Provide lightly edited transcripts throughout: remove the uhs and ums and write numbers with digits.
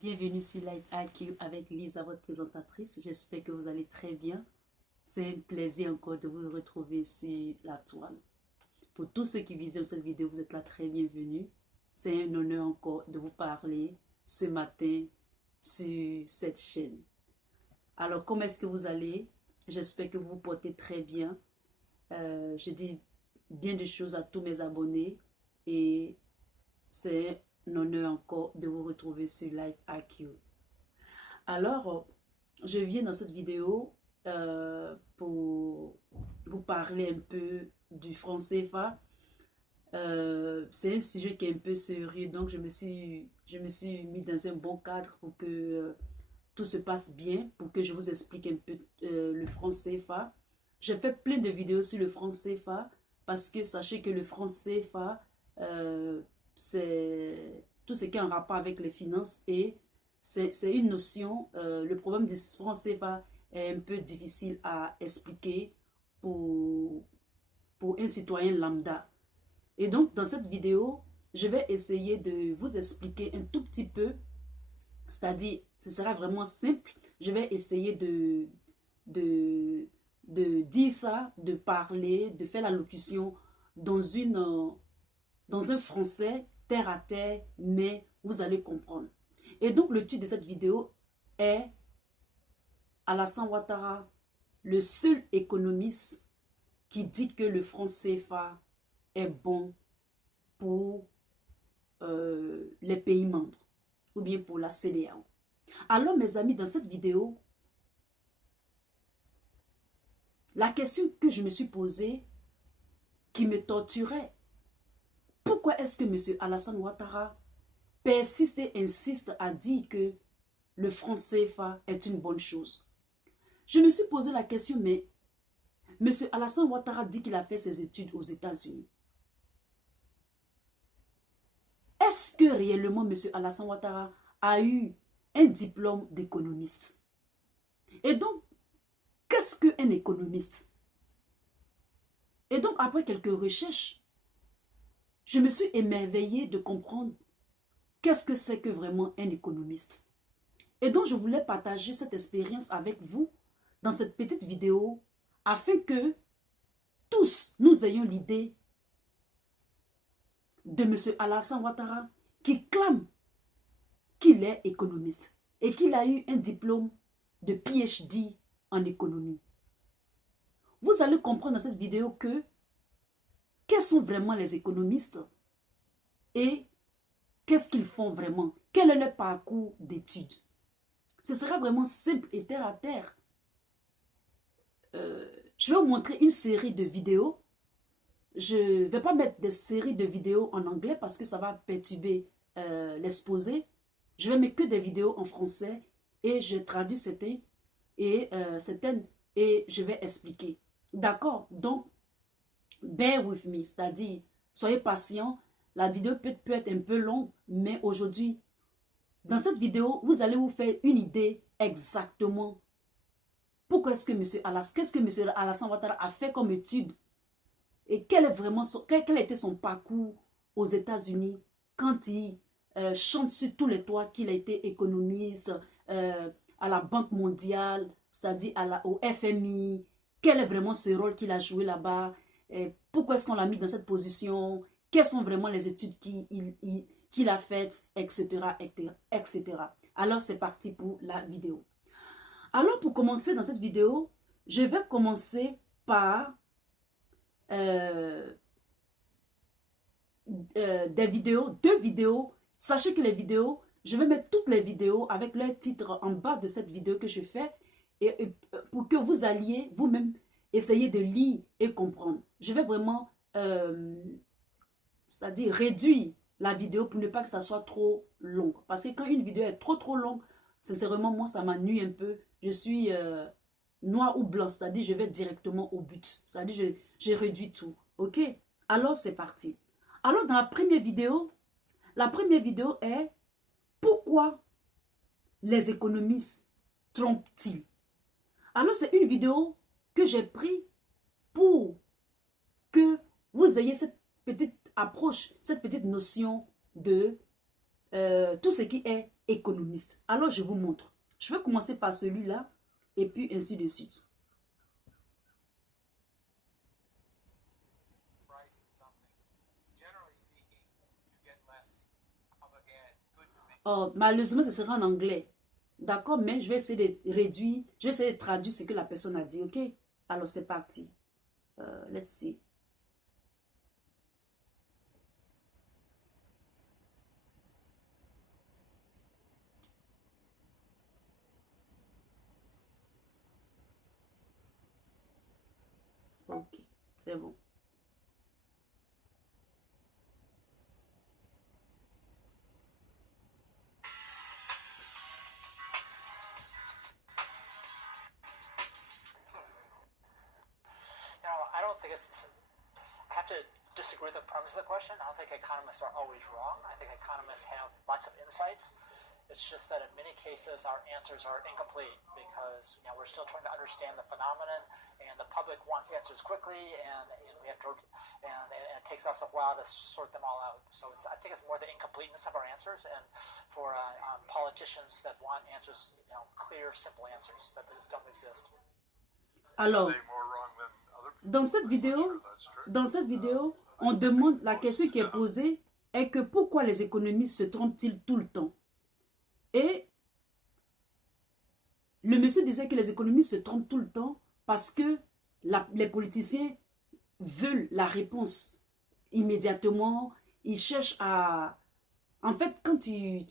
Bienvenue sur Life IQ avec Lisa, votre présentatrice. J'espère que vous allez très bien. C'est un plaisir encore de vous retrouver sur la toile. Pour tous ceux qui visionnent cette vidéo, vous êtes là très bienvenue. C'est un honneur encore de vous parler ce matin sur cette chaîne. Alors, comment est-ce que vous allez? J'espère que vous vous portez très bien. Je dis bien des choses à tous mes abonnés et c'est un honneur encore de vous retrouver sur Life IQ. Alors, je viens dans cette vidéo pour vous parler un peu du franc CFA. C'est un sujet qui est un peu sérieux, donc je me suis mis dans un bon cadre pour que tout se passe bien, pour que je vous explique un peu le franc CFA. J'ai fait plein de vidéos sur le franc CFA parce que sachez que le franc CFA, c'est tout ce qui est en rapport avec les finances et c'est une notion. Le problème du franc CFA est un peu difficile à expliquer pour, pour un citoyen lambda. Et donc, dans cette vidéo, je vais essayer de vous expliquer un tout petit peu, c'est-à-dire, ce sera vraiment simple. Je vais essayer de, de dire ça, de parler, de faire la locution dans dans un français terre à terre, mais vous allez comprendre. Et donc, le titre de cette vidéo est Alassane Ouattara, le seul économiste qui dit que le franc CFA est bon pour les pays membres ou bien pour la CEDEAO. Alors, mes amis, dans cette vidéo, la question que je me suis posée, qui me torturait, pourquoi est-ce que M. Alassane Ouattara persiste et insiste à dire que le franc CFA est une bonne chose? Je me suis posé la question, mais M. Alassane Ouattara dit qu'il a fait ses études aux États-Unis. Est-ce que réellement M. Alassane Ouattara a eu un diplôme d'économiste? Et donc, qu'est-ce qu'un économiste? Et donc, après quelques recherches, je me suis émerveillée de comprendre qu'est-ce que c'est que vraiment un économiste. Et donc, je voulais partager cette expérience avec vous dans cette petite vidéo afin que tous nous ayons l'idée de M. Alassane Ouattara qui clame qu'il est économiste et qu'il a eu un diplôme de PhD en économie. Vous allez comprendre dans cette vidéo que quels sont vraiment les économistes et qu'est-ce qu'ils font vraiment, quel est leur parcours d'études. Ce sera vraiment simple et terre à terre. Je vais vous montrer une série de vidéos. Je ne vais pas mettre des séries de vidéos en anglais parce que ça va perturber l'exposé. Je vais mettre que des vidéos en français et je traduis certaines et je vais expliquer. D'accord? Donc, bear with me, c'est-à-dire, soyez patient. La vidéo peut être un peu longue, mais aujourd'hui, dans cette vidéo, vous allez vous faire une idée exactement pourquoi est-ce que qu'est-ce que M. Alassane Ouattara a fait comme étude et quel a été son parcours aux États-Unis quand il chante sur tous les toits qu'il a été économiste à la Banque mondiale, c'est-à-dire au FMI, quel est vraiment ce rôle qu'il a joué là-bas, pourquoi est-ce qu'on l'a mis dans cette position, quelles sont vraiment les études qu'il a faites, etc., etc. Alors, c'est parti pour la vidéo. Alors, pour commencer dans cette vidéo, je vais commencer par deux vidéos. Sachez que les vidéos, je vais mettre toutes les vidéos avec leur titre en bas de cette vidéo que je fais et pour que vous alliez vous-même essayer de lire et comprendre. Je vais vraiment, c'est-à-dire réduire la vidéo pour ne pas que ça soit trop long. Parce que quand une vidéo est trop longue, sincèrement, moi, ça m'ennuie un peu. Je suis noir ou blanc, c'est-à-dire je vais directement au but. C'est-à-dire je réduis tout. Ok? Alors, c'est parti. Alors, dans la première vidéo est pourquoi les économistes trompent-ils? Alors, c'est une vidéo que j'ai prise pour que vous ayez cette petite approche, cette petite notion de tout ce qui est économiste. Alors, je vous montre. Je vais commencer par celui-là et puis ainsi de suite. Oh, malheureusement, ce sera en anglais. D'accord, mais je vais essayer de réduire, je vais essayer de traduire ce que la personne a dit, ok? Alors, c'est parti. Let's see. Ok, c'est bon. I don't think I have to disagree with the premise of the question. I don't think economists are always wrong. I think economists have lots of insights. It's just that in many cases our answers are incomplete because we're still trying to understand the phenomenon, and the public wants answers quickly, and we have to, and it takes us a while to sort them all out. So I think it's more the incompleteness of our answers, and for politicians that want answers, clear, simple answers that just don't exist. Alors, dans cette vidéo, on demande, la question qui est posée est que pourquoi les économistes se trompent-ils tout le temps? Et le monsieur disait que les économistes se trompent tout le temps parce que les politiciens veulent la réponse immédiatement. Ils cherchent à... En fait, quand tu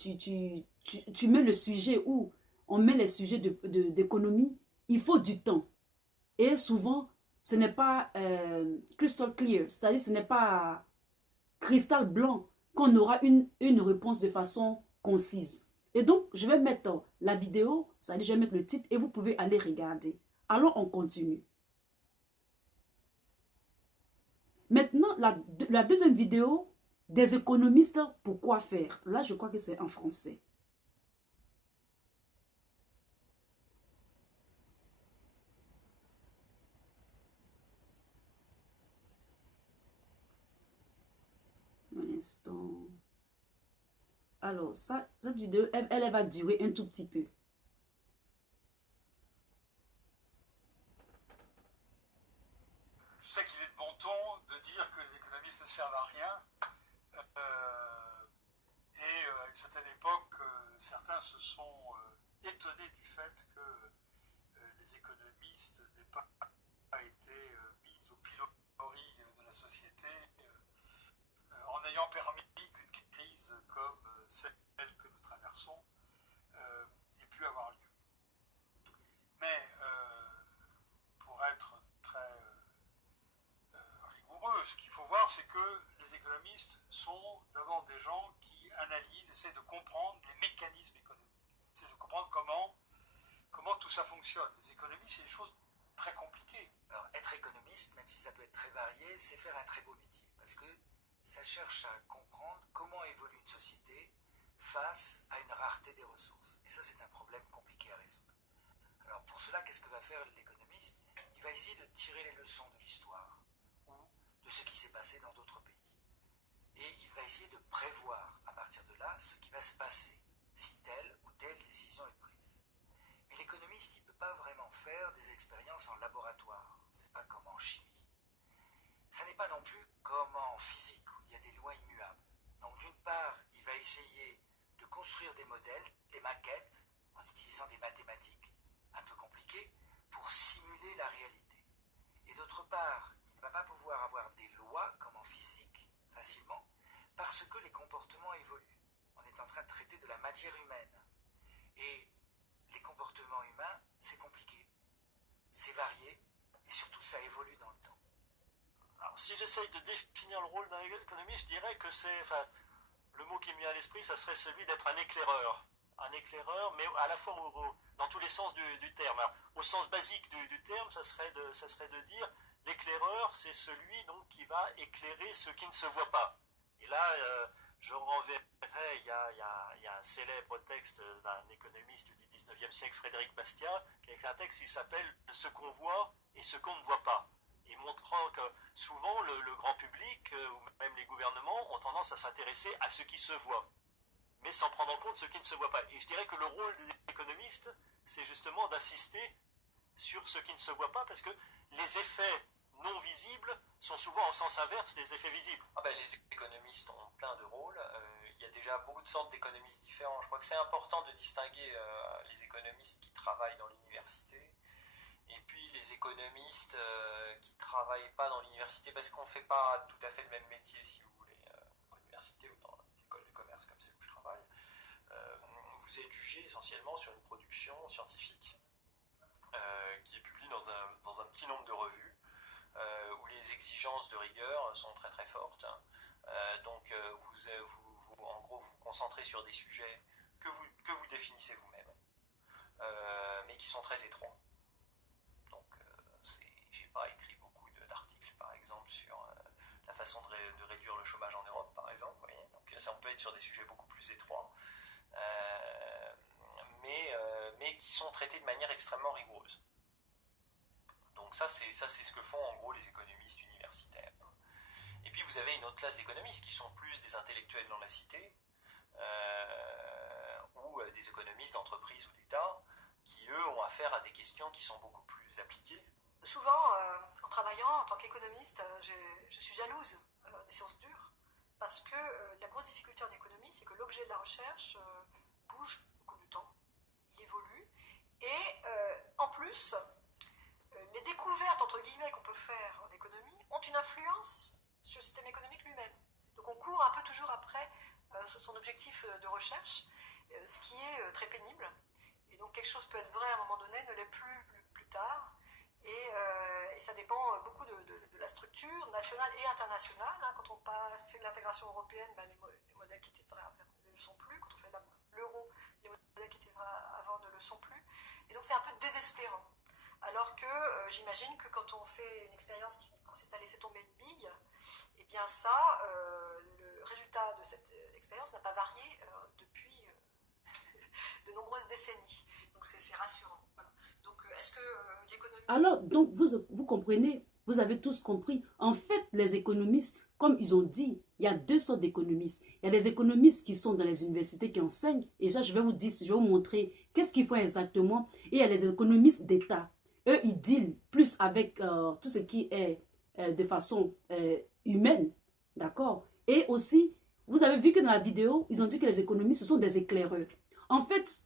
mets le sujet où on met les sujets d'économie, il faut du temps. Et souvent, ce n'est pas crystal clear, c'est-à-dire ce n'est pas cristal blanc qu'on aura une réponse de façon concise. Et donc, je vais mettre la vidéo, c'est-à-dire je vais mettre le titre et vous pouvez aller regarder. Alors, on continue. Maintenant, la deuxième vidéo, des économistes, pourquoi faire? Là, je crois que c'est en français. Un instant. Alors, cette vidéo, elle va durer un tout petit peu. Je sais qu'il est de bon ton de dire que les économistes ne servent à rien. Et à une certaine époque, certains se sont étonnés du fait que les économistes n'aient pas été mis au pilori de la société en ayant permis qu'une crise comme celle que nous traversons ait pu avoir lieu. Mais pour être très rigoureux, ce qu'il faut voir, c'est que les économistes sont d'abord des gens qui analysent, essaient de comprendre les mécanismes économiques, essaient de comprendre comment tout ça fonctionne. Les économies, c'est des choses très compliquées. Alors, être économiste, même si ça peut être très varié, c'est faire un très beau métier, parce que ça cherche à comprendre comment évolue une société face à une rareté des ressources. Et ça, c'est un problème compliqué à résoudre. Alors, pour cela, qu'est-ce que va faire l'économiste? Il va essayer de tirer les leçons de l'histoire ou de ce qui s'est passé dans d'autres pays. Et il va essayer de prévoir, à partir de là, ce qui va se passer si telle ou telle décision est prise. Mais l'économiste, il ne peut pas vraiment faire des expériences en laboratoire. C'est pas comme en chimie. Ça n'est pas non plus comme en physique, où il y a des lois immuables. Donc d'une part, il va essayer de construire des modèles, des maquettes, en utilisant des mathématiques un peu compliquées, pour simuler la réalité. Et d'autre part, il ne va pas pouvoir avoir des lois, comme en physique, facilement, parce que les comportements évoluent. On est en train de traiter de la matière humaine. Et les comportements humains, c'est compliqué, c'est varié, et surtout ça évolue dans le temps. Alors, si j'essaye de définir le rôle d'un économiste, je dirais que c'est, le mot qui me vient à l'esprit, ça serait celui d'être un éclaireur. Un éclaireur, mais à la fois dans tous les sens du terme. Alors, au sens basique du terme, ça serait de dire l'éclaireur, c'est celui donc qui va éclairer ce qui ne se voit pas. Et là, je renverrai, il y a un célèbre texte d'un économiste du 19e siècle, Frédéric Bastiat, qui a écrit un texte qui s'appelle « Ce qu'on voit et ce qu'on ne voit pas ». Et montrant que souvent le grand public ou même les gouvernements ont tendance à s'intéresser à ce qui se voit. mais sans prendre en compte ce qui ne se voit pas. Et je dirais que le rôle des économistes, c'est justement d'assister sur ce qui ne se voit pas, parce que les effets non visibles sont souvent en sens inverse des effets visibles. Ah ben, les économistes ont plein de rôles. Il y a déjà beaucoup de sortes d'économistes différents. Je crois que c'est important de distinguer les économistes qui travaillent dans l'université et puis les économistes qui ne travaillent pas dans l'université, parce qu'on ne fait pas tout à fait le même métier, si vous voulez, à l'université ou dans les écoles de commerce comme celle où je travaille. Vous êtes jugé essentiellement sur une production scientifique qui est publiée dans un petit nombre de revues, où les exigences de rigueur sont très très fortes. Donc en gros, vous concentrez sur des sujets que vous définissez vous-même, mais qui sont très étroits. Donc j'ai pas écrit beaucoup d'articles, par exemple, sur la façon de réduire le chômage en Europe, par exemple. Vous voyez. Donc ça, on peut être sur des sujets beaucoup plus étroits, mais qui sont traités de manière extrêmement rigoureuse. Donc ça c'est ce que font en gros les économistes universitaires. Et puis vous avez une autre classe d'économistes qui sont plus des intellectuels dans la cité, ou des économistes d'entreprise ou d'État, qui eux ont affaire à des questions qui sont beaucoup plus appliquées. Souvent, en travaillant en tant qu'économiste, je suis jalouse des sciences dures, parce que la grosse difficulté en économie, c'est que l'objet de la recherche bouge au cours du temps, il évolue, et en plus, les découvertes, entre guillemets, qu'on peut faire en économie ont une influence sur le système économique lui-même. Donc on court un peu toujours après son objectif de recherche, ce qui est très pénible. Et donc quelque chose peut être vrai à un moment donné, ne l'est plus tard. Et ça dépend beaucoup de la structure nationale et internationale. Quand on fait de l'intégration européenne, les modèles qui étaient vrais ne le sont plus. Quand on fait l'euro, les modèles qui étaient vrais avant ne le sont plus. Et donc c'est un peu désespérant. Alors que j'imagine que quand on fait une expérience qui consiste à laisser tomber une bille, eh bien ça, le résultat de cette expérience n'a pas varié depuis de nombreuses décennies. Donc c'est rassurant. Voilà. Donc est-ce que l'économie... Alors, donc vous comprenez, vous avez tous compris. En fait, les économistes, comme ils ont dit, il y a deux sortes d'économistes. Il y a des économistes qui sont dans les universités qui enseignent. Et ça, je vais vous montrer qu'est-ce qu'ils font exactement. Et il y a les économistes d'État. Eux, ils dealent plus avec tout ce qui est de façon humaine, d'accord? Et aussi, vous avez vu que dans la vidéo, ils ont dit que les économistes, ce sont des éclaireurs. En fait,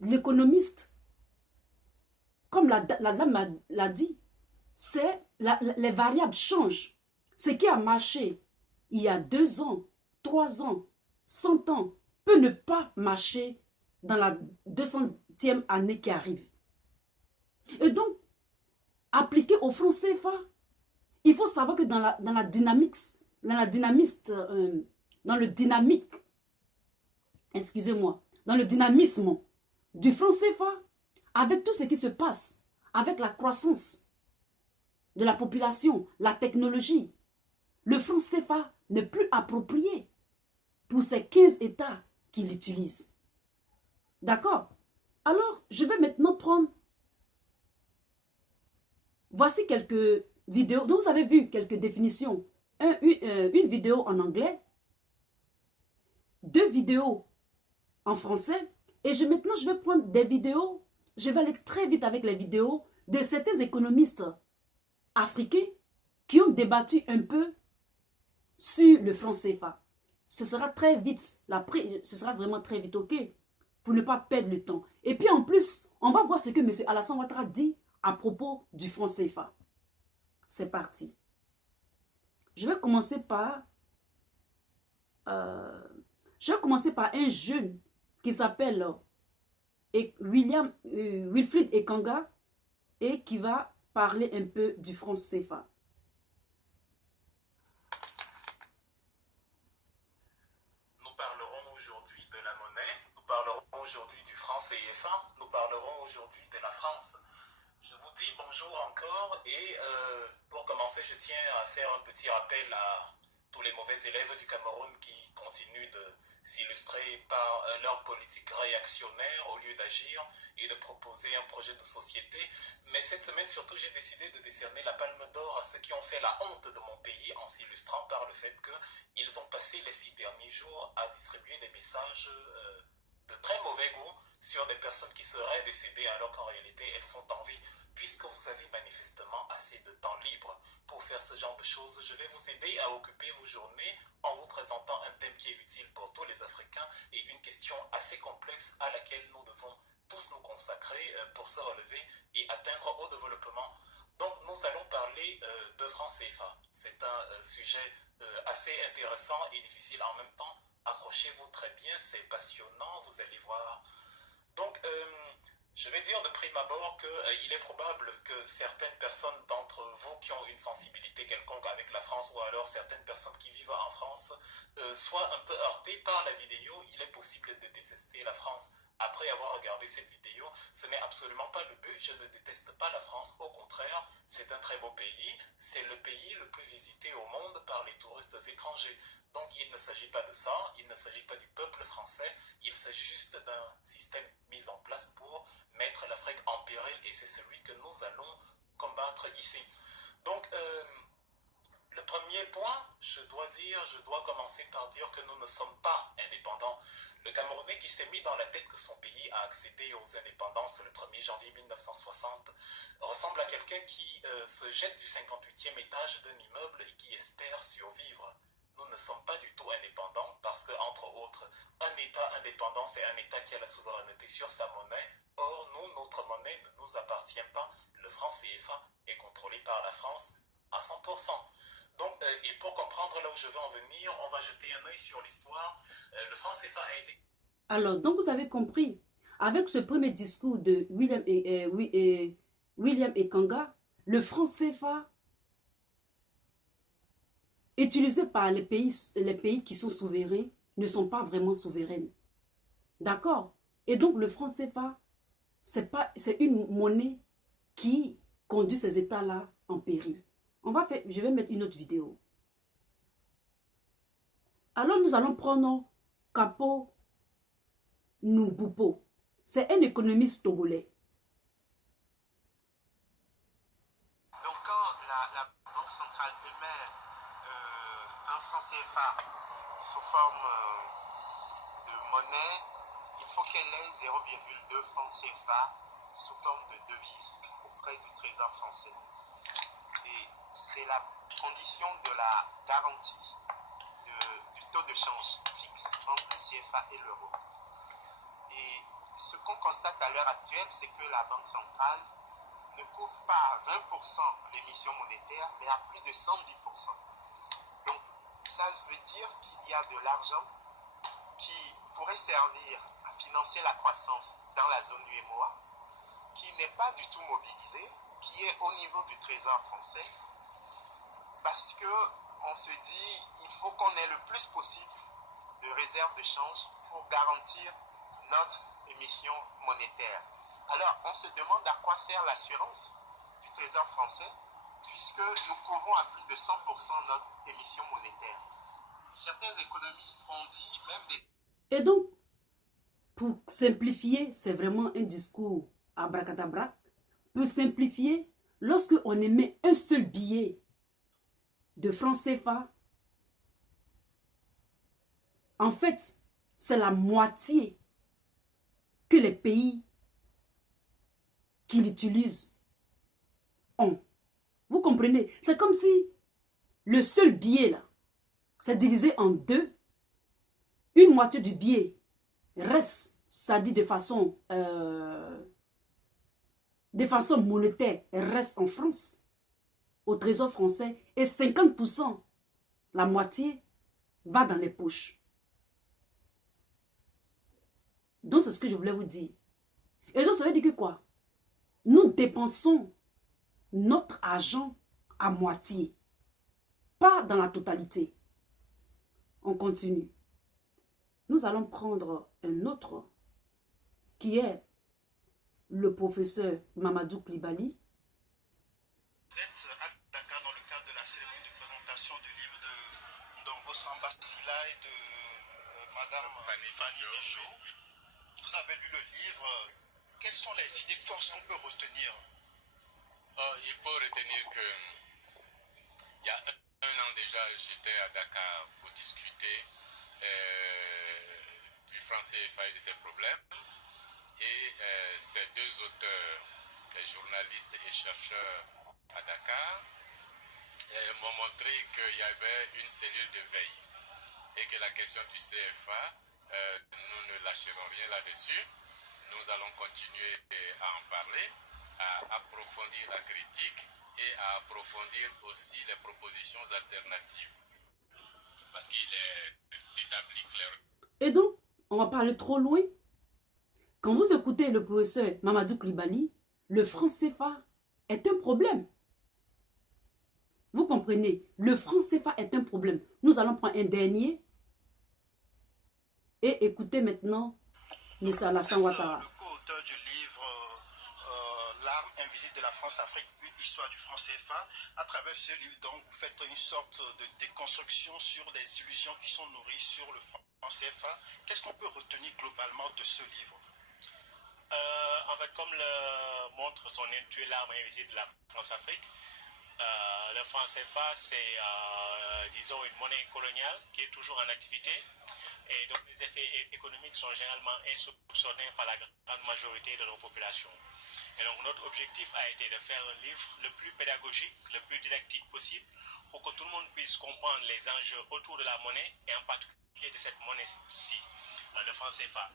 l'économiste, comme la dame l'a dit, c'est les variables changent. Ce qui a marché il y a 2 ans, 3 ans, 100 ans, peut ne pas marcher dans la 200e année qui arrive. Et donc, appliqué au franc CFA, il faut savoir que dans le dynamisme du franc CFA, avec tout ce qui se passe, avec la croissance de la population, la technologie, le franc CFA n'est plus approprié pour ces 15 États qui l'utilisent. D'accord? Alors, je vais maintenant prendre... Voici quelques vidéos. Donc, vous avez vu quelques définitions. Une vidéo en anglais, 2 vidéos en français. Et maintenant, je vais prendre des vidéos. Je vais aller très vite avec les vidéos de certains économistes africains qui ont débattu un peu sur le franc CFA. Ce sera très vite. Ce sera vraiment très vite, ok? Pour ne pas perdre le temps. Et puis en plus, on va voir ce que M. Alassane Ouattara dit à propos du franc CFA. C'est parti. Je vais commencer par un jeune qui s'appelle Wilfried Ekanga et qui va parler un peu du franc CFA. Nous parlerons aujourd'hui de la monnaie, nous parlerons aujourd'hui du franc CFA, nous parlerons aujourd'hui de la France. Je vous dis bonjour encore et pour commencer, je tiens à faire un petit rappel à tous les mauvais élèves du Cameroun qui continuent s'illustrer par leur politique réactionnaire au lieu d'agir et de proposer un projet de société. Mais cette semaine, surtout, j'ai décidé de décerner la Palme d'Or à ceux qui ont fait la honte de mon pays en s'illustrant par le fait qu'ils ont passé les 6 derniers jours à distribuer des messages de très mauvais goût sur des personnes qui seraient décédées alors qu'en réalité elles sont en vie. Puisque vous avez manifestement assez de temps libre pour faire ce genre de choses, je vais vous aider à occuper vos journées en vous présentant un thème qui est utile pour tous les Africains et une question assez complexe à laquelle nous devons tous nous consacrer pour se relever et atteindre au développement. Donc nous allons parler de francs CFA. C'est un sujet assez intéressant et difficile en même temps. Accrochez-vous très bien, c'est passionnant, vous allez voir. Donc, je vais dire de prime abord qu'il est probable que certaines personnes d'entre vous qui ont une sensibilité quelconque avec la France ou alors certaines personnes qui vivent en France soient un peu heurtées par la vidéo. Il est possible de détester la France après avoir regardé cette vidéo. Ce n'est absolument pas le but. Je ne déteste pas la France. Au contraire, c'est un très beau pays. C'est le pays le plus visité au monde par les touristes étrangers. Donc il ne s'agit pas de ça, il ne s'agit pas du peuple français, il s'agit juste d'un système mis en place pour mettre l'Afrique en péril et c'est celui que nous allons combattre ici. Donc le premier point, je dois commencer par dire que nous ne sommes pas indépendants. Le Camerounais qui s'est mis dans la tête que son pays a accédé aux indépendances le 1er janvier 1960 ressemble à quelqu'un qui se jette du 58e étage d'un immeuble et qui espère survivre. Nous ne sommes pas du tout indépendants parce que, entre autres, un État indépendant, c'est un État qui a la souveraineté sur sa monnaie. Or, nous, notre monnaie ne nous appartient pas. Le franc CFA est contrôlé par la France à 100%. Donc, et pour comprendre là où je veux en venir, on va jeter un œil sur l'histoire. Le franc CFA a été... Alors, donc vous avez compris, avec ce premier discours de William Ekanga, le franc CFA utilisés par les pays qui sont souverains ne sont pas vraiment souverains. D'accord? Et donc le franc CFA, c'est une monnaie qui conduit ces États-là en péril. Je vais mettre une autre vidéo. Alors nous allons prendre Capo Nubupo. C'est un économiste togolais. Donc quand la Banque centrale émet un franc CFA sous forme de monnaie, il faut qu'elle ait 0,2 francs CFA sous forme de devise auprès du Trésor français. Et c'est la condition de la garantie du taux de change fixe entre le CFA et l'euro. Et ce qu'on constate à l'heure actuelle, c'est que la Banque centrale ne couvre pas à 20% l'émission monétaire, mais à plus de 110%. Donc, ça veut dire qu'il y a de l'argent qui pourrait servir à financer la croissance dans la zone UEMOA, qui n'est pas du tout mobilisé, qui est au niveau du Trésor français, parce qu'on se dit il faut qu'on ait le plus possible de réserves de change pour garantir notre émission monétaire. Alors, on se demande à quoi sert l'assurance du Trésor français, puisque nous couvrons à plus de 100% notre émission monétaire. Certains économistes ont dit même des... Et donc, pour simplifier, c'est vraiment un discours abracadabra. Pour simplifier, lorsque on émet un seul billet de francs CFA, en fait, c'est la moitié que les pays qui l'utilisent ont. Vous comprenez? C'est comme si le seul billet là, c'est divisé en deux. Une moitié du billet reste, ça dit de façon monétaire, reste en France, au Trésor français, et 50%, la moitié, va dans les poches. Donc, c'est ce que je voulais vous dire. Et donc, ça veut dire que quoi? Nous dépensons notre argent à moitié, pas dans la totalité. On continue. Nous allons prendre un autre qui est le professeur Mamadou Koulibaly. Vous êtes à Dakar dans le cadre de la cérémonie de présentation du livre de Ndongo Samba Sila et de Madame Fanny Bijoux, vous avez lu le livre. Quelles sont les idées forces qu'on peut retenir? Il faut retenir que il y a un an déjà, j'étais à Dakar pour discuter du franc CFA et de ses problèmes. Et ces deux auteurs, les journalistes et chercheurs à Dakar, m'ont montré qu'il y avait une cellule de veille et que la question du CFA, nous ne lâcherons rien là-dessus. Nous allons continuer à en parler, à approfondir la critique et à approfondir aussi les propositions alternatives. Parce qu'il est établi clairement. Et donc, on va parler trop loin. Quand vous écoutez le professeur Mamadou Coulibaly, le franc CFA est un problème. Vous comprenez, le franc CFA est un problème. Nous allons prendre un dernier et écoutez maintenant M. Alassane Ouattara. Le co-auteur du livre L'arme invisible de la France-Afrique, une histoire du franc CFA. À travers ce livre, donc, vous faites une sorte de déconstruction sur les illusions qui sont nourries sur le franc CFA. Qu'est-ce qu'on peut retenir globalement de ce livre? En fait, comme le montre son intitulé L'arme invisible de la France-Afrique, le franc CFA, c'est, disons, une monnaie coloniale qui est toujours en activité. Et donc, les effets économiques sont généralement insoupçonnés par la grande majorité de nos populations. Et donc, notre objectif a été de faire un livre le plus pédagogique, le plus didactique possible, pour que tout le monde puisse comprendre les enjeux autour de la monnaie, et en particulier de cette monnaie-ci, le franc CFA.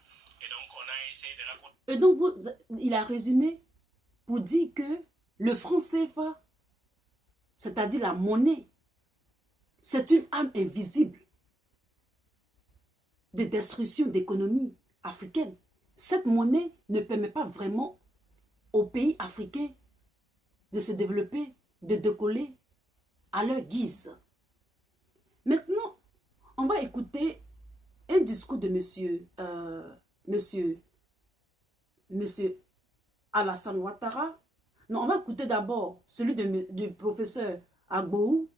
Et donc, on a essayé de raconter... Et donc, il a résumé pour dire que le franc CFA, c'est-à-dire la monnaie, c'est une arme invisible de destruction d'économie africaine. Cette monnaie ne permet pas vraiment aux pays africains de se développer, de décoller à leur guise. Maintenant, on va écouter un discours de monsieur Alassane Ouattara. Non, on va écouter d'abord celui du professeur Agbou.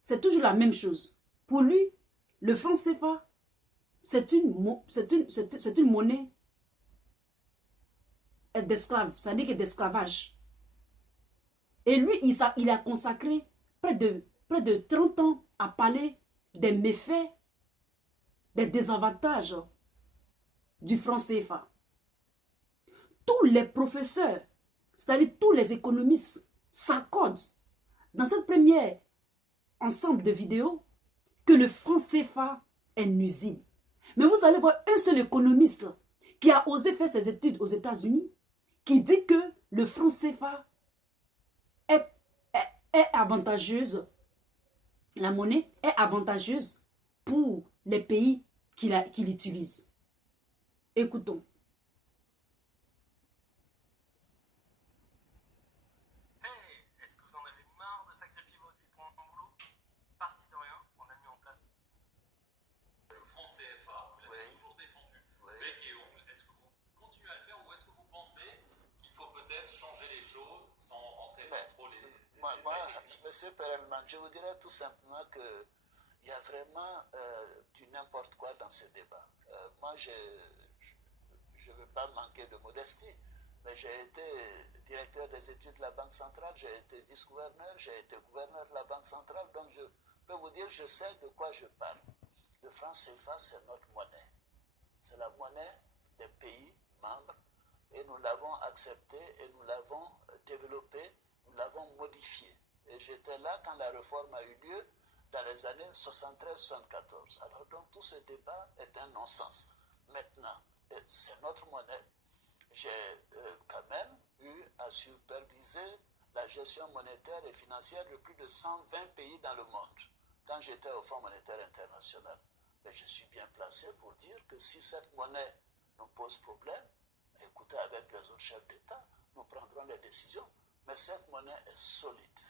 C'est toujours la même chose. Pour lui, le franc CFA, c'est une monnaie d'esclaves, c'est-à-dire que d'esclavage. Et lui, il a consacré près de 30 ans à parler des méfaits, des désavantages du franc CFA. Tous les professeurs, c'est-à-dire tous les économistes, s'accordent dans cette première ensemble de vidéos que le franc CFA est nuisible. Mais vous allez voir un seul économiste qui a osé faire ses études aux États-Unis, qui dit que le franc CFA est avantageuse, la monnaie est avantageuse pour les pays qui l'utilisent. Écoutons. Hey, est-ce que vous en avez marre de sacrifier votre vie pour un boulot? Parti de rien, on a mis en place le franc CFA, vous l'avez toujours défendu. Bec et ongle, est-ce que vous continuez à le faire ou est-ce que vous pensez qu'il faut peut-être changer les choses sans rentrer dans trop les techniques? Monsieur Perelman, je vous dirais tout simplement que il y a vraiment du n'importe quoi dans ce débat. Moi, je ne veux pas manquer de modestie, mais j'ai été directeur des études de la Banque centrale, j'ai été vice-gouverneur, j'ai été gouverneur de la Banque centrale, donc je peux vous dire, je sais de quoi je parle. Le franc CFA, c'est notre monnaie. C'est la monnaie des pays membres et nous l'avons accepté et nous l'avons développé, nous l'avons modifié. Et j'étais là quand la réforme a eu lieu dans les années 73-74. Alors donc tout ce débat est un non-sens. Maintenant, c'est notre monnaie. J'ai quand même eu à superviser la gestion monétaire et financière de plus de 120 pays dans le monde, quand j'étais au Fonds monétaire international. Mais je suis bien placé pour dire que si cette monnaie nous pose problème, écoutez, avec les autres chefs d'État, nous prendrons les décisions. Mais cette monnaie est solide,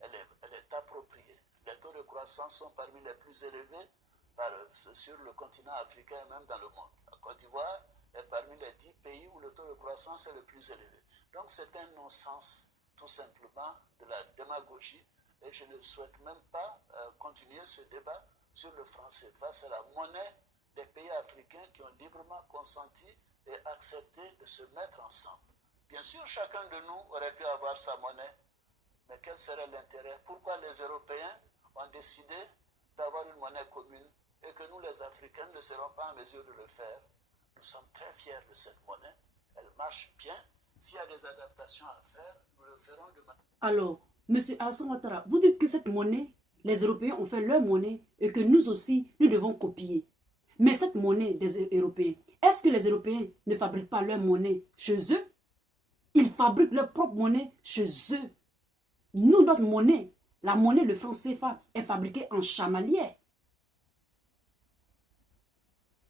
elle est appropriée. Les taux de croissance sont parmi les plus élevés sur le continent africain et même dans le monde. La Côte d'Ivoire est parmi les 10 pays où le taux de croissance est le plus élevé. Donc c'est un non-sens, tout simplement, de la démagogie. Et je ne souhaite même pas continuer ce débat sur le franc CFA, c'est la monnaie des pays africains qui ont librement consenti et accepté de se mettre ensemble. Bien sûr, chacun de nous aurait pu avoir sa monnaie, mais quel serait l'intérêt? Pourquoi les Européens ont décidé d'avoir une monnaie commune et que nous, les Africains, ne serons pas en mesure de le faire? Nous sommes très fiers de cette monnaie. Elle marche bien. S'il y a des adaptations à faire, nous le ferons de manière... Alors, M. Alassane Ouattara, vous dites que cette monnaie, les Européens ont fait leur monnaie et que nous aussi, nous devons copier. Mais cette monnaie des Européens, est-ce que les Européens ne fabriquent pas leur monnaie chez eux? Ils fabriquent leur propre monnaie chez eux. Nous, notre monnaie, la monnaie, le franc CFA, est fabriquée en chamalière.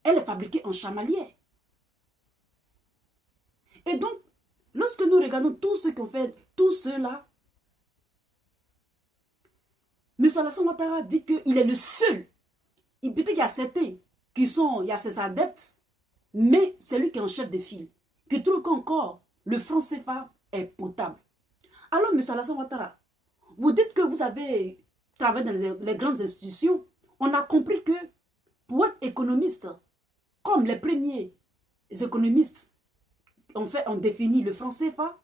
Elle est fabriquée en chamalière. Et donc, lorsque nous regardons tous ceux qui ont fait, tout cela, M. Alassane Ouattara dit qu'il est le seul. Peut-être qu'il y a certains qui sont, il y a ses adeptes, mais c'est lui qui est en chef de file, qui trouve qu'encore le franc CFA est potable. Alors, M. Alassane Ouattara, vous dites que vous avez travaillé dans les grandes institutions. On a compris que pour être économiste, comme les premiers économistes ont défini le franc CFA,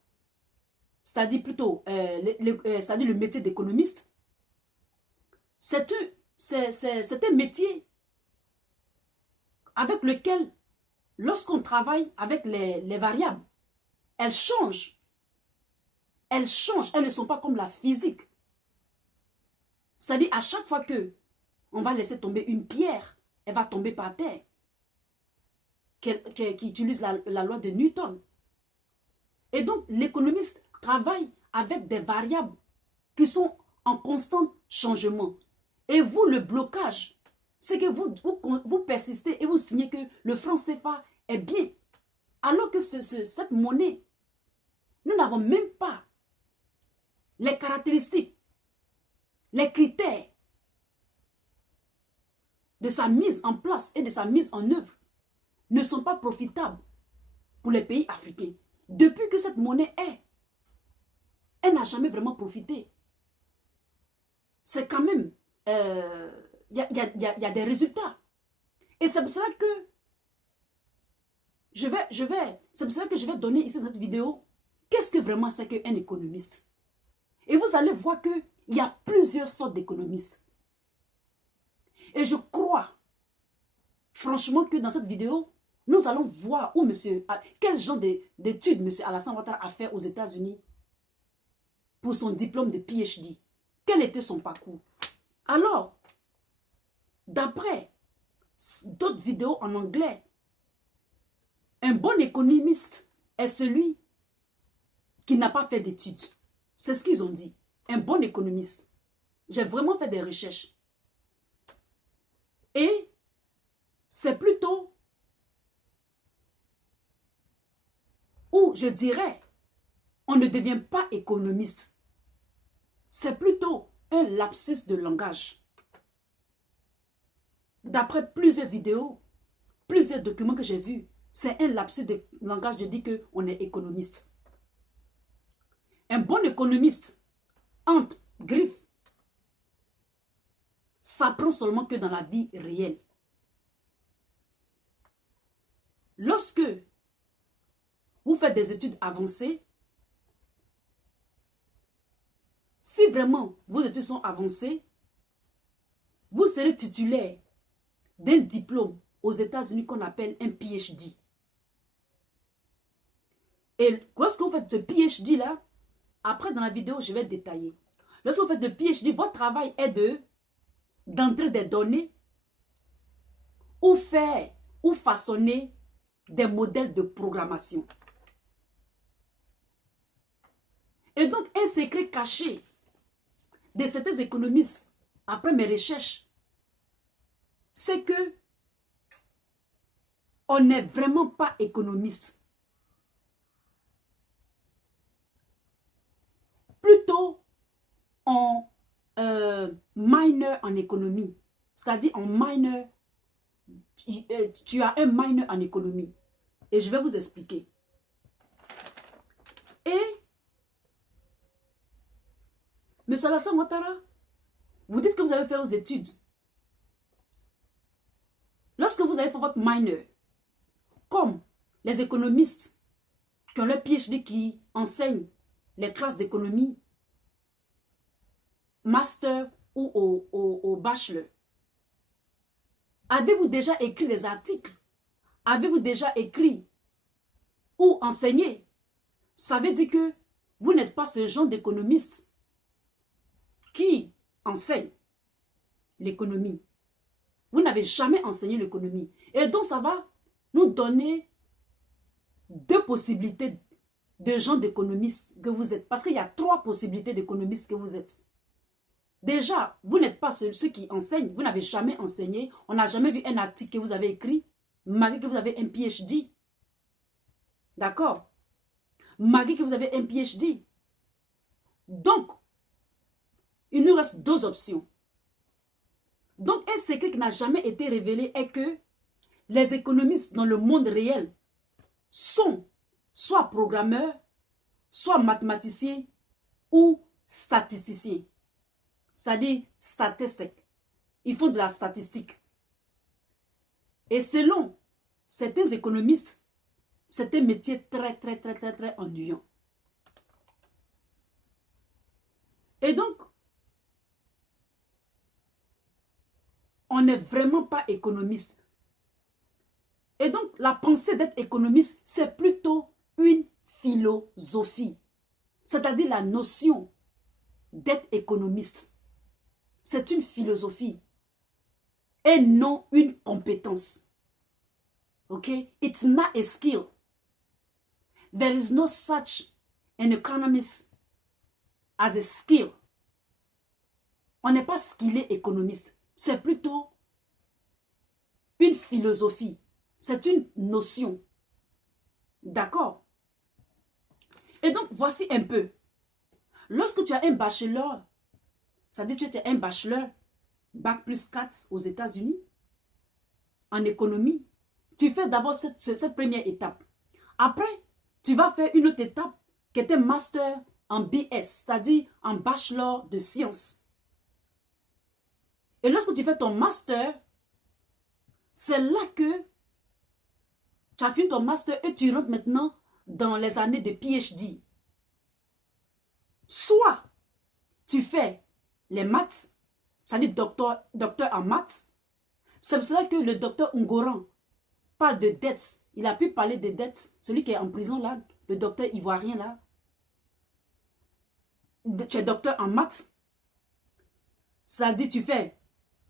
c'est-à-dire plutôt c'est-à-dire le métier d'économiste, c'est un métier avec lequel, lorsqu'on travaille avec les variables, elles changent. Elles changent, elles ne sont pas comme la physique. C'est-à-dire, à chaque fois que on va laisser tomber une pierre, elle va tomber par terre. Qui utilise la loi de Newton. Et donc, l'économiste travaille avec des variables qui sont en constant changement. Et vous, le blocage, c'est que vous persistez et vous signez que le franc CFA est bien. Alors que cette monnaie, nous n'avons même pas les caractéristiques, les critères de sa mise en place et de sa mise en œuvre ne sont pas profitables pour les pays africains. Depuis que cette monnaie est, elle n'a jamais vraiment profité. C'est quand même, y a des résultats. Et c'est pour ça que je vais donner ici dans cette vidéo, qu'est-ce que vraiment c'est qu'un économiste? Et vous allez voir qu'il y a plusieurs sortes d'économistes. Et je crois, franchement, que dans cette vidéo, nous allons voir quel genre d'études M. Alassane Ouattara a fait aux États-Unis pour son diplôme de PhD. Quel était son parcours? Alors, d'après d'autres vidéos en anglais, un bon économiste est celui qui n'a pas fait d'études. C'est ce qu'ils ont dit. Un bon économiste. J'ai vraiment fait des recherches. Et c'est plutôt, ou je dirais, on ne devient pas économiste. C'est plutôt un lapsus de langage. D'après plusieurs vidéos, plusieurs documents que j'ai vus, c'est un lapsus de langage de dire qu'on est économiste. Un bon économiste, entre griffes, s'apprend seulement que dans la vie réelle. Lorsque vous faites des études avancées, si vraiment vos études sont avancées, vous serez titulaire d'un diplôme aux États-Unis qu'on appelle un PhD. Et lorsque vous faites ce PhD-là, après dans la vidéo, je vais détailler. Lorsque vous faites le PhD, votre travail est d'entrer des données ou faire ou façonner des modèles de programmation. Et donc, un secret caché de certains économistes, après mes recherches, c'est que on n'est vraiment pas économiste. Plutôt en minor en économie. C'est-à-dire en minor, tu as un minor en économie. Et je vais vous expliquer. Et M. Alassane Ouattara, vous dites que vous avez fait vos études Lorsque vous avez fait votre minor, comme les économistes qui ont leur PhD qui enseignent les classes d'économie, master ou au bachelor, avez-vous déjà écrit des articles? Avez-vous déjà écrit ou enseigné? Ça veut dire que vous n'êtes pas ce genre d'économiste qui enseigne l'économie. Vous n'avez jamais enseigné l'économie. Et donc ça va nous donner deux possibilités de gens d'économistes que vous êtes. Parce qu'il y a trois possibilités d'économistes que vous êtes. Déjà, vous n'êtes pas ceux qui enseignent. Vous n'avez jamais enseigné. On n'a jamais vu un article que vous avez écrit. Malgré que vous avez un PhD. D'accord? Malgré que vous avez un PhD. Donc, il nous reste deux options. Donc, un secret qui n'a jamais été révélé est que les économistes dans le monde réel sont soit programmeurs, soit mathématiciens ou statisticiens. C'est-à-dire statistiques. Ils font de la statistique. Et selon certains économistes, c'est un métier très ennuyant. Et donc, on n'est vraiment pas économiste. Et donc, la pensée d'être économiste, c'est plutôt une philosophie. C'est-à-dire la notion d'être économiste. C'est une philosophie et non une compétence. Ok? It's not a skill. There is no such an economist as a skill. On n'est pas skillé économiste. C'est plutôt une philosophie. C'est une notion. D'accord? Et donc, voici un peu. Lorsque tu as un bachelor, ça dit que tu as un bachelor, bac plus 4 aux États-Unis, en économie, tu fais d'abord cette première étape. Après, tu vas faire une autre étape qui est un master en BS, c'est-à-dire en bachelor de sciences. Et lorsque tu fais ton master, c'est là que tu as fini ton master et tu rentres maintenant dans les années de PhD. Soit tu fais les maths, c'est-à-dire docteur en maths. C'est pour cela que le docteur Ungoran parle de dettes. Il a pu parler de dettes. Celui qui est en prison là, le docteur ivoirien là. Tu es docteur en maths. Ça dit tu fais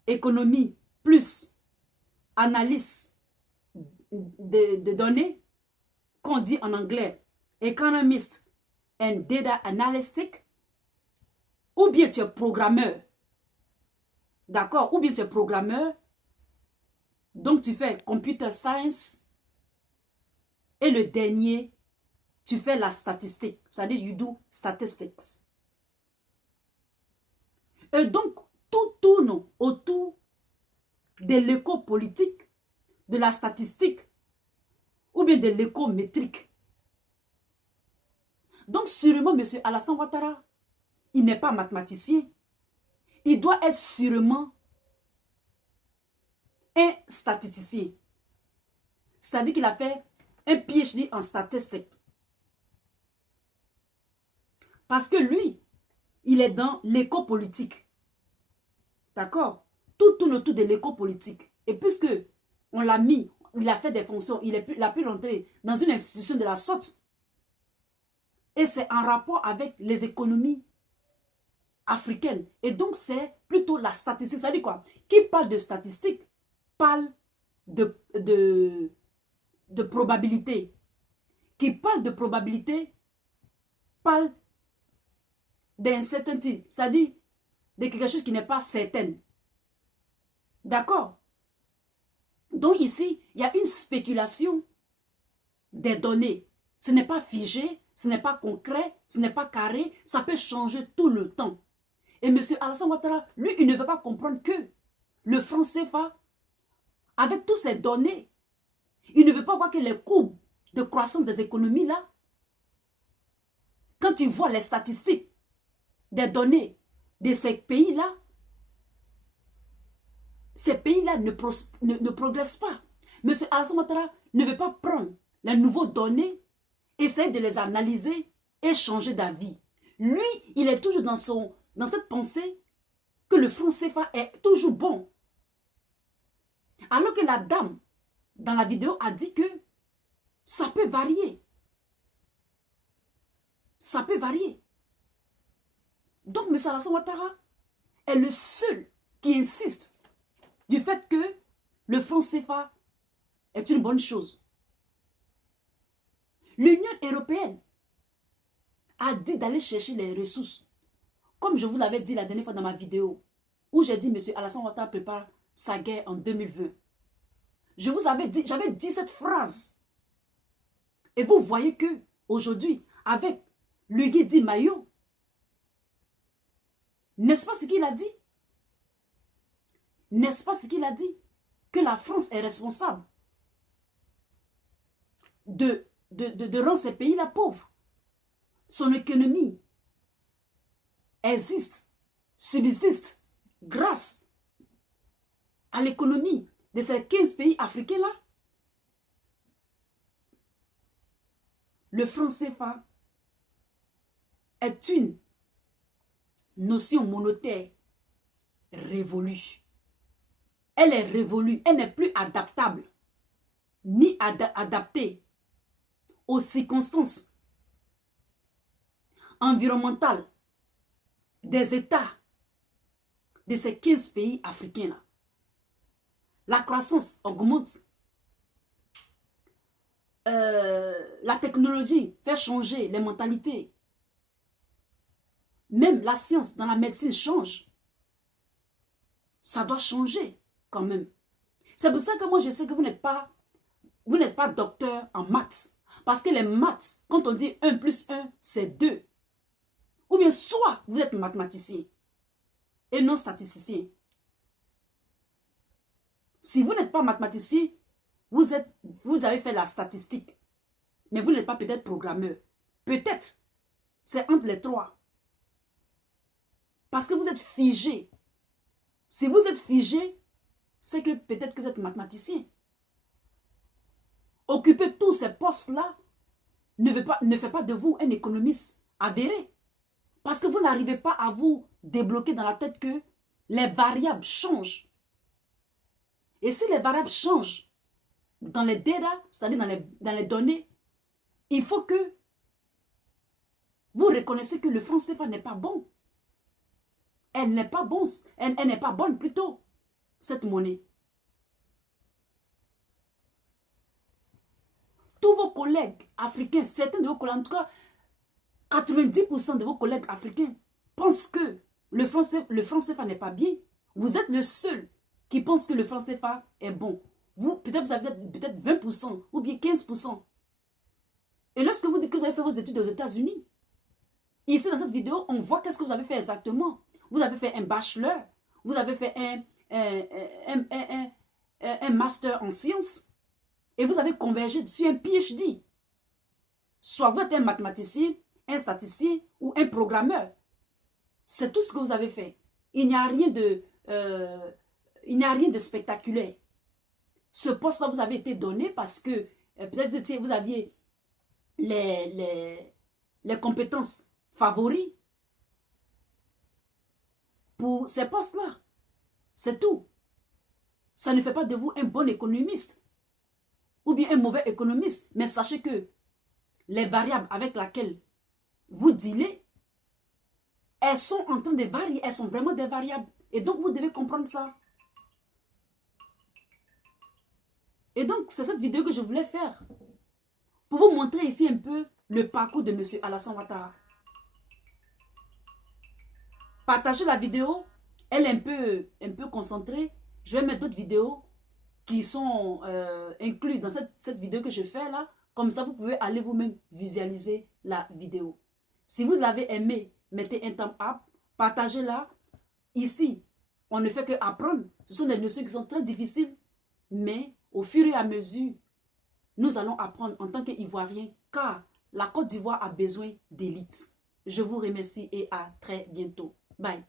économie plus analyse de données, qu'on dit en anglais economist and data analytic, ou bien tu es programmeur. D'accord? Ou bien tu es programmeur. Donc tu fais computer science. Et le dernier, tu fais la statistique. C'est-à-dire you do statistics. Et donc, tout tourne autour de l'éco-politique, de la statistique, ou bien de l'écométrique. Donc, sûrement, M. Alassane Ouattara, il n'est pas mathématicien. Il doit être sûrement un statisticien. C'est-à-dire qu'il a fait un PhD en statistique. Parce que lui, il est dans l'éco-politique. D'accord? Tout tourne autour de l'éco-politique. Et puisque on l'a mis, il a fait des fonctions, il a pu rentrer dans une institution de la sorte. Et c'est en rapport avec les économies africaines. Et donc, c'est plutôt la statistique. Ça dit quoi? Qui parle de statistique parle de probabilité. Qui parle de probabilité parle d'incertitude. C'est-à-dire de quelque chose qui n'est pas certain. D'accord? Donc ici, il y a une spéculation des données. Ce n'est pas figé, ce n'est pas concret, ce n'est pas carré, ça peut changer tout le temps. Et M. Alassane Ouattara, lui, il ne veut pas comprendre que le franc CFA, avec toutes ces données, il ne veut pas voir que les courbes de croissance des économies là, quand tu vois les statistiques des données de ces pays là, ces pays-là ne progressent pas. M. Alassane Ouattara ne veut pas prendre les nouveaux données, essayer de les analyser et changer d'avis. Lui, il est toujours dans cette pensée que le franc CFA est toujours bon. Alors que la dame, dans la vidéo, a dit que ça peut varier. Ça peut varier. Donc, M. Alassane Ouattara est le seul qui insiste du fait que le franc CFA est une bonne chose. L'Union européenne a dit d'aller chercher les ressources. Comme je vous l'avais dit la dernière fois dans ma vidéo, où j'ai dit M. Alassane Ouattara prépare sa guerre en 2020. Je vous avais dit, j'avais dit cette phrase. Et vous voyez que aujourd'hui, avec Luigi Di Maio, n'est-ce pas ce qu'il a dit? N'est-ce pas ce qu'il a dit? Que la France est responsable de rendre ces pays-là pauvres. Son économie existe, subsiste grâce à l'économie de ces 15 pays africains-là. Le franc CFA est une notion monétaire révolue. Elle est révolue, elle n'est plus adaptable, ni adaptée aux circonstances environnementales des États de ces 15 pays africains-là. La croissance augmente. La technologie fait changer les mentalités. Même la science dans la médecine change. Ça doit changer quand même. C'est pour ça que moi je sais que vous n'êtes pas docteur en maths. Parce que les maths, quand on dit 1 plus 1, c'est 2. Ou bien soit vous êtes mathématicien et non statisticien. Si vous n'êtes pas mathématicien, vous avez fait la statistique. Mais vous n'êtes pas peut-être programmeur. Peut-être. C'est entre les trois. Parce que vous êtes figé. Si vous êtes figé, c'est que peut-être que vous êtes mathématicien. Occuper tous ces postes-là ne fait pas de vous un économiste avéré. Parce que vous n'arrivez pas à vous débloquer dans la tête que les variables changent. Et si les variables changent dans les data, c'est-à-dire dans les données, il faut que vous reconnaissiez que le franc CFA n'est pas bon. Elle n'est pas bonne. Elle n'est pas bonne plutôt, cette monnaie. Tous vos collègues africains, certains de vos collègues, en tout cas 90% de vos collègues africains pensent que le franc CFA n'est pas bien. Vous êtes le seul qui pense que le franc CFA est bon. Vous, peut-être vous avez peut-être 20% ou bien 15%. Et lorsque vous dites que vous avez fait vos études aux États-Unis, ici dans cette vidéo, on voit qu'est-ce que vous avez fait exactement. Vous avez fait un bachelor, vous avez fait un master en sciences et vous avez convergé sur un PhD. Soit vous êtes un mathématicien, un statisticien ou un programmeur. C'est tout ce que vous avez fait. Il n'y a rien de spectaculaire. Ce poste-là vous avez été donné parce que peut-être que vous aviez les compétences favoris pour ces postes-là. C'est tout. Ça ne fait pas de vous un bon économiste ou bien un mauvais économiste. Mais sachez que les variables avec lesquelles vous dealez, elles sont en train de varier. Elles sont vraiment des variables. Et donc, vous devez comprendre ça. Et donc, c'est cette vidéo que je voulais faire pour vous montrer ici un peu le parcours de M. Alassane Ouattara. Partagez la vidéo. Elle est un peu concentrée. Je vais mettre d'autres vidéos qui sont incluses dans cette vidéo que je fais là. Comme ça, vous pouvez aller vous-même visualiser la vidéo. Si vous l'avez aimé, mettez un thumb up. Partagez-la. Ici, on ne fait que apprendre. Ce sont des notions qui sont très difficiles. Mais au fur et à mesure, nous allons apprendre en tant qu'Ivoiriens, car la Côte d'Ivoire a besoin d'élite. Je vous remercie et à très bientôt. Bye.